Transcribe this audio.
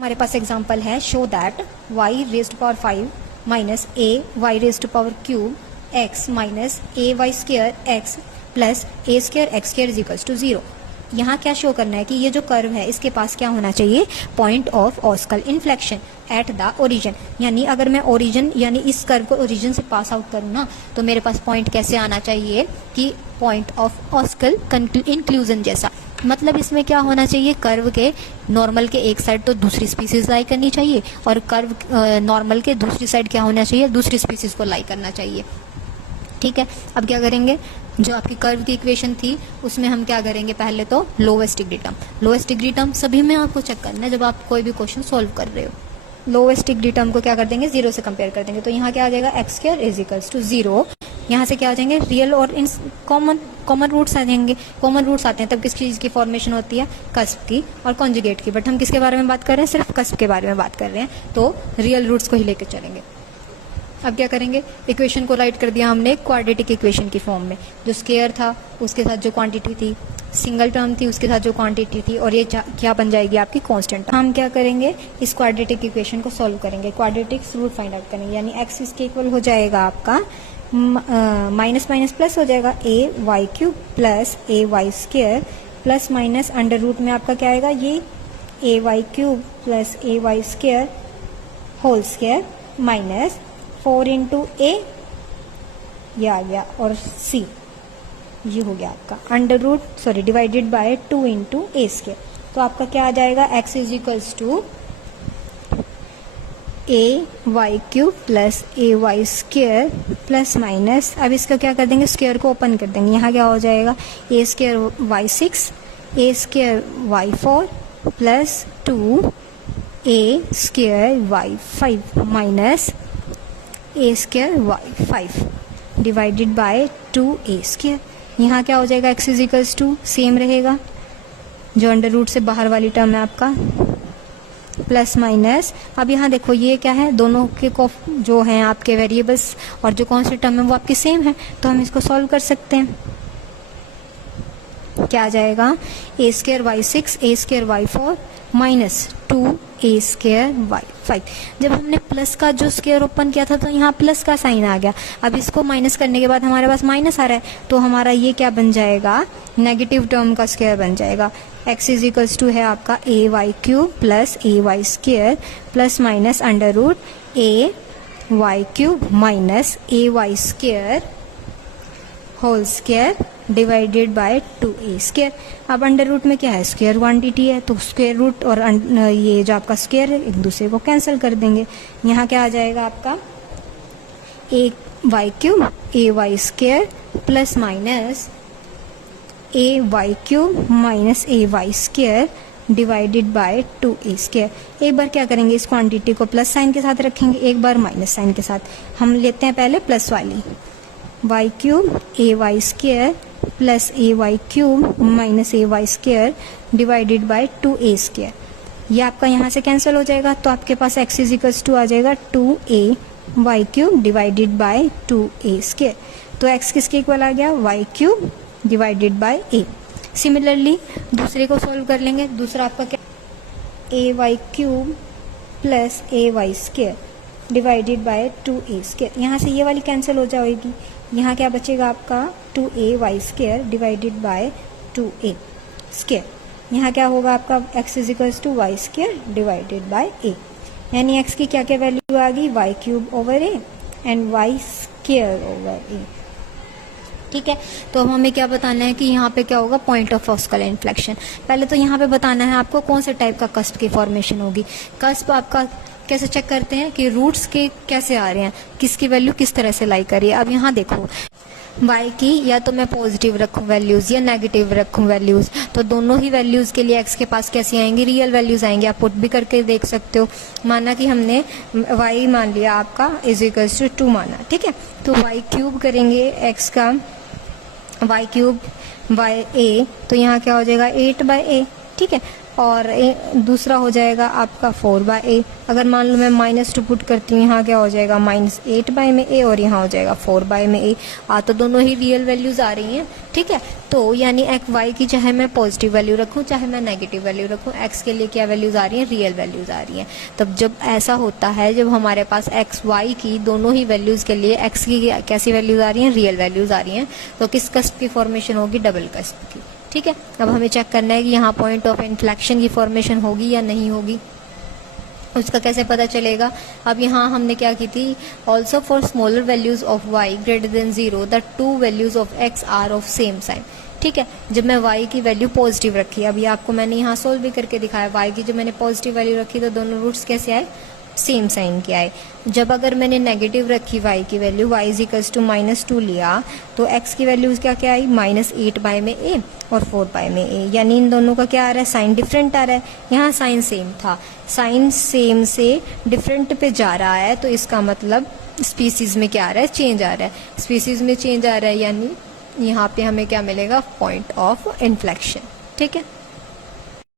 हमारे पास एग्जांपल है, show that y raised power 5 minus a y raised power cube x minus a y square x plus a square x square is equals to 0। यहाँ क्या show करना है कि ये जो कर्व है इसके पास क्या होना चाहिए, पॉइंट ऑफ ऑस्कल इन्फ्लेक्शन एट द ओरिजिन। यानी अगर मैं ओरिजिन यानी इस कर्व को ओरिजिन से पास आउट करूँ ना, तो मेरे पास पॉइंट कैसे आना चाहिए कि पॉइंट ऑफ ऑस्कल इंक्लूजन जैसा। मतलब इसमें क्या होना चाहिए, कर्व के नॉर्मल के एक साइड तो दूसरी स्पीसीज लाई करनी चाहिए और कर्व नॉर्मल के दूसरी साइड क्या होना चाहिए, दूसरी स्पीसीज को लाई करना चाहिए। ठीक है, अब क्या करेंगे, जो आपकी कर्व की इक्वेशन थी उसमें हम क्या करेंगे, पहले तो lowest degree term. Lowest degree term सभी में आपको चेक करना है जब आप कोई भी क्वेश्चन सॉल्व कर रहे हो। लोवेस्ट डिग्री टर्म को क्या कर देंगे, 0 से कंपेयर कर देंगे। तो यहाँ क्या आ जाएगा, x square is equals to 0। यहाँ से क्या आ जाएंगे, रियल और इन कॉमन रूट्स आ जाएंगे। कॉमन रूट्स आते हैं तब किस चीज़ की फॉर्मेशन होती है, कस्प की और कॉन्जुगेट की। बट हम किसके बारे में बात कर रहे हैं, सिर्फ कस्प के बारे में बात कर रहे हैं, तो रियल रूट्स को ही लेकर चलेंगे। अब क्या करेंगे, इक्वेशन को राइट कर दिया हमने क्वाड्रेटिक इक्वेशन की फॉर्म में। जो स्क्वायर था उसके साथ जो क्वांटिटी थी, सिंगल टर्म थी उसके साथ जो क्वांटिटी थी, और ये क्या बन जाएगी आपकी कांस्टेंट। हम क्या करेंगे, इस क्वाड्रेटिक इक्वेशन को सॉल्व करेंगे, क्वाड्रेटिक रूट फाइंड आउट करेंगे। यानी एक्स इसके इक्वल हो जाएगा आपका माइनस माइनस प्लस हो जाएगा a y cube plus a y square plus minus under root में आपका क्या आएगा, ये a y cube plus a y square whole square minus 4 into a, ये आ गया, और सी ये हो गया आपका under root divided by 2 into a square. तो आपका क्या आ जाएगा, x is equals to a y cube plus a y square plus minus, अब इसका क्या कर देंगे, स्क्वायर को ओपन कर देंगे। यहाँ क्या हो जाएगा, a square y 6 a square y 4 plus 2 a square y 5 minus a square y 5 divided by 2 a square. यहाँ क्या हो जाएगा, x is equals to same रहेगा, जो अंडर रूट से बाहर वाली टर्म है आपका, प्लस माइनस। अब यहाँ देखो ये क्या है, दोनों के जो हैं आपके वेरिएबल्स और जो कांस्टेंट टर्म है वो आपकी सेम है, तो हम इसको सॉल्व कर सकते हैं। क्या आ जाएगा, a square y 6 a square y 4 minus 2 a square y 5। जब हमने प्लस का जो स्क्वायर ओपन किया था तो यहाँ प्लस का साइन आ गया। अब इसको माइनस करने के बाद हमारे पास माइनस आ रहा है, तो हमारा ये क्या बन जाएगा, नेगेटिव टर्म का स्क्वायर बन जाएगा। एक्स इज इक्वल्स टू है आपका a y cube plus a y square plus minus under root a y cube minus a y square whole square divided by 2a square. अब under root में क्या है, square quantity है, तो square root और ये जो आपका स्क्वायर है एक दूसरे को कैंसिल कर देंगे। यहाँ क्या आ जाएगा आपका, a y cube a y square plus minus a y cube minus a y square divided by 2a square. एक बार क्या करेंगे, इस क्वांटिटी को प्लस साइन के साथ रखेंगे, एक बार माइनस साइन के साथ। हम लेते हैं पहले प्लस वाली, y cube a y square plus a y cube minus a y square divided by 2a square. ये आपका यहाँ से कैंसिल हो जाएगा, तो आपके पास एक्स इज इक्वल्स टू आ जाएगा 2a y cube divided by 2a square. तो एक्स किसके इक्वल आ गया, y cube divided by a। Similarly दूसरे को सॉल्व कर लेंगे। दूसरा आपका क्या, a y cube plus a y square divided by 2a square. यहाँ से ये वाली कैंसिल हो जाएगी, यहाँ क्या बचेगा आपका 2a y square divided by 2a square. यहाँ क्या होगा आपका, x is equals to y square divided by a। यानी x की क्या क्या वैल्यू आ गई, y cube over a and y square over a। ठीक है, तो हमें क्या बताना है कि यहाँ पे क्या होगा, पॉइंट ऑफ ऑस्कल इन्फ्लेक्शन। पहले तो यहाँ पे बताना है आपको कौन से टाइप का कस्प की फॉर्मेशन होगी। कस्प आपका कैसे चेक करते हैं कि रूट्स के कैसे आ रहे हैं, किसकी वैल्यू किस तरह से लाई करिए। अब यहाँ देखो, y की या तो मैं पॉजिटिव रखूँ वैल्यूज़ या नेगेटिव रखूँ वैल्यूज़, तो दोनों ही वैल्यूज़ के लिए x के पास कैसी आएंगी, रियल वैल्यूज़ आएंगी। आप पुट भी करके देख सकते हो। माना कि हमने y मान लिया आपका इज इक्वल्स टू 2 माना, ठीक है, तो y क्यूब करेंगे x का, y क्यूब बाय a, तो यहाँ क्या हो जाएगा 8 बाय a। ठीक है, और दूसरा हो जाएगा आपका 4/a। अगर मान लो मैं -2 पुट करती हूँ, यहाँ क्या हो जाएगा -8/a और यहाँ हो जाएगा 4/a। तो दोनों ही रियल वैल्यूज आ रही हैं, ठीक है। तो यानी y की चाहे मैं पॉजिटिव वैल्यू रखूँ चाहे मैं नेगेटिव वैल्यू रखूँ, x के लिए क्या वैल्यूज आ रही हैं, रियल वैल्यूज आ रही हैं। तब जब ऐसा होता है, जब हमारे पास x y की दोनों ही वैल्यूज के लिए x की कैसी वैल्यूज आ रही हैं, रियल वैल्यूज आ रही हैं, तो किस कस्प की फॉर्मेशन होगी, डबल कस्प की, ठीक है। अब हमें चेक करना है कि यहाँ पॉइंट ऑफ इन्फ्लेक्शन की फॉर्मेशन होगी या नहीं होगी, उसका कैसे पता चलेगा। अब यहाँ हमने क्या की थी, also for smaller values of y greater than 0 the two values of x are of same sign, ठीक है। जब मैं y की वैल्यू पॉजिटिव रखी, अभी आपको मैंने यहाँ सोल्व भी करके दिखाया, y की जब मैंने पॉजिटिव वैल्यू रखी तो दोनों रूट्स कैसे आए, सेम साइन के आए। जब अगर मैंने नेगेटिव रखी y की value, y is equals to -2 लिया, तो x की वैल्यूज क्या क्या आई, -8/a और 4/a, यानी इन दोनों का क्या आ रहा है, साइन डिफरेंट आ रहा है। यहाँ साइन सेम था, साइन सेम से डिफरेंट पे जा रहा है, तो इसका मतलब स्पीसीज में क्या आ रहा है, चेंज आ रहा है। स्पीसीज में चेंज आ रहा है यानी यहाँ पे हमें क्या मिलेगा, पॉइंट ऑफ इन्फ्लेक्शन, ठीक है।